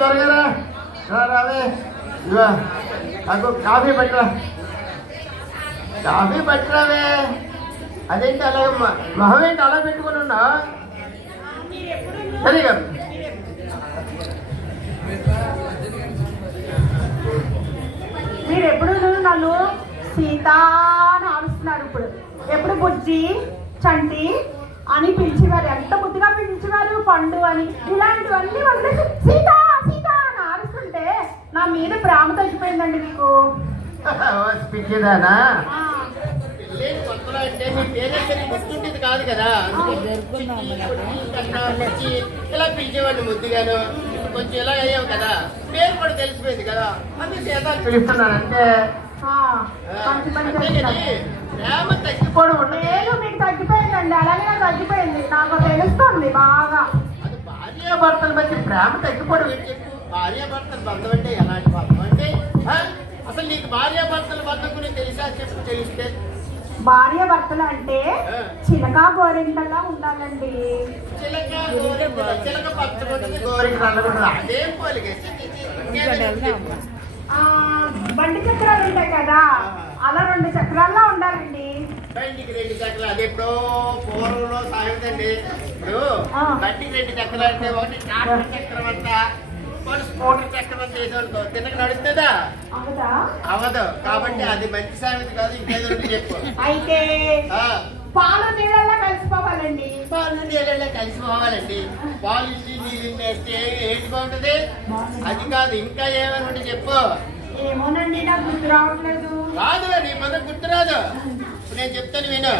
త్వరగా రావే నాకు కాఫీ పట్టరా, కాఫీ పట్టరావే. అదేంటి అలా మొహం ఏంటి అలా పెట్టుకుని ఉన్నా? సరిగా మీరు ఎప్పుడు నన్ను సీత అని ఆడుస్తున్నారు. ఇప్పుడు ఎప్పుడు బుజ్జి చంటి అని పిలిచేవారు, ఎంత ముద్దుగా పిలిచేవారు, పండు అని. ఇలాంటివన్నీ వదిలేసి సీత సీత అని ఆడుస్తుంటే నా మీద ప్రేమ తగ్గిపోయిందండి మీకు. పిచ్చిదానా కాదు కదా, ఇలా పిలిచేవాడిని ముద్దుగాను. కొంచెం ఇలా అయ్యావు కదా, పేరు కూడా తెలిసిపోయింది కదా, అందుకే పిలుస్తున్నాను అంటే ప్రేమ తగ్గిపోవడం లేదు, మీకు తగ్గిపోయిందండి. అలాగే నాకు తగ్గిపోయింది, నాకు తెలుస్తుంది బాగా. అది భార్యాభర్తల మధ్య ప్రేమ తగ్గిపోవడం ఏంటి చెప్పు? భార్యాభర్తల బంధం అంటే ఎలాంటి బంధం అంటే? అసలు నీకు భార్యాభర్తల బంధం గురించి తెలుసా చెప్పు, తెలిస్తే. భార్య భర్తలు అంటే చిలక గోరింకల్లా ఉండాలండి. చిలక పచ్చబొట్టు గోరింక అదేం పోలికే. బండి చక్రాలు ఉంటాయి కదా, అలా 2 చక్రాల్లో ఉండాలండి. బండికి 2 చక్రాలు అది ఎప్పుడో పూర్వంలో సాగుతండి. ఇప్పుడు బండికి 2 చక్రాలు అంటే ఒకటి ట్రాక్టర్ చక్రం అంతా, స్కూటర్ చక్రం చేసేవాళ్ళు తిన్నక నడుస్తుందా? అవదు. కాబట్టి అది మంచి సామెత కాదు, ఇంకేదో చెప్పు. అయితే పాలు నీళ్ళల్లో కలిసిపోవాలండి. పాలు నీళ్ళల్లో కలిసిపోవాలండి. పాలు నీళ్ళు వేస్తే ఏంటి బాగుంటది? అది కాదు, ఇంకా ఏమైనా ఉంటే చెప్పు. ఏమోనండి, నాకు గుర్తు రావట్లేదు. రాదు, నీ మొదలు గుర్తురాదు. నేను చెప్తాను విను.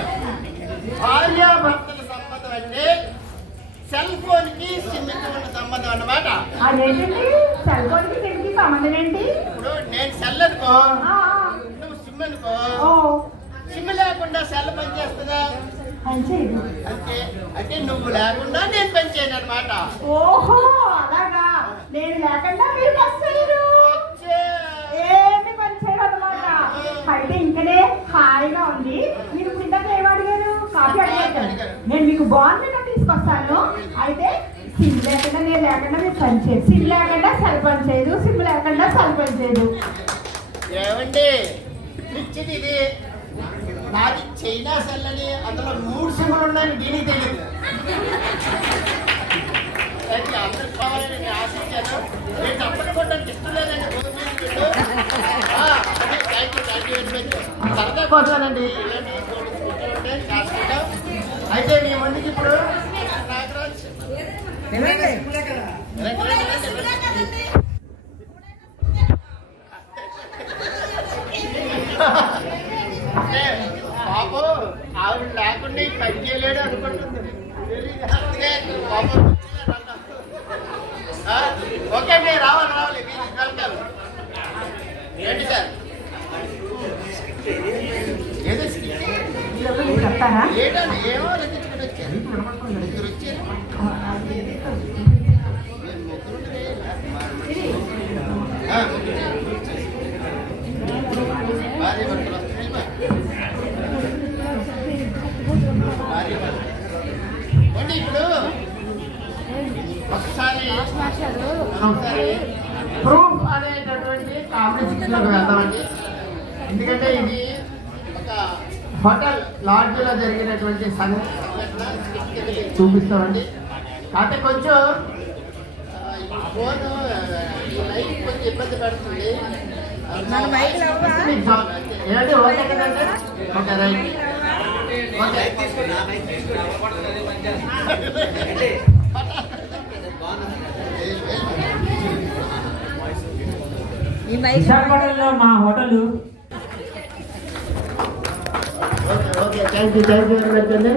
భార్యాభర్తల సంబంధం అంటే సెల్ ఫోన్ కి సిమ్కి ఉన్న సంబంధం అన్నమాట. అదేంటండి సెల్ ఫోన్ కి సిమ్ కి సంబంధం ఏంటి? ఇప్పుడు నేను సెల్ అనుకో, నువ్వు సిమ్ అనుకో. సిమ్ లేకుండా సెల్ పనిచేస్తుందా? అంతే. అంటే నువ్వు లేకుండా నేను పనిచేయను అనమాట. ఓహో అలాగా. నేను లేకుండా మీరు పనిచేయరు, ఏమి పనిచేయరు అనమాట. అయితే ఇంకనే హాయిగా ఉంది. మీరు కిందకి ఏమి అడిగారు? కాఫీ అడిగారు. నేను మీకు బాగుంది తీసుకొస్తాను. అయితే సిమ్ లేకుండా నేను లేకుండా మీరు పనిచేయదు, సిమ్ లేకుండా సెల్ పనిచేయదు, సిమ్ లేకుండా సెల్ పనిచేయదు. ఏమండి ఇచ్చింది ఇది నాది చైనా సెల్ అని, అందులో 3 సిమ్లు ఉన్నాయని దీనికి తెలియదు. అందరూ కావాలని నేను ఆశించాను. నేను తప్పకుండా ఇష్టం లేదండి. సరదా కోసమేనండి అయితే మీ ముందుకి ఇప్పుడు నాగరాజ్ బాబు ఆవిడ లేకుండా పని చేయలేడు అనుకుంటుంది. ఓకే అండి, రావాలి వెల్కమ్. ఏంటి సార్ చెప్తారా? ఏంటండి ఏమో రచించుకుని వచ్చారు, ఇద్దరు వచ్చారు. భార్య భర్తలు వస్తుంది. ఇప్పుడు ఒకసారి ప్రూఫ్ అనేటటువంటి కాంపిటీషన్లోకి వెళ్తామండి. ఎందుకంటే ఇది ఒక హోటల్ లాడ్జ్లో జరిగినటువంటి సంఘటన చూపిస్తామండి. కాకపోతే కొంచెం ఫోన్ లైఫ్ కొంచెం ఇబ్బంది పడుతుంది. ఏమంటే ఓకే కదంటే ఓకే రైట్. విశాఖపట్నంలో మా hotel. Okay thank you very much అండి.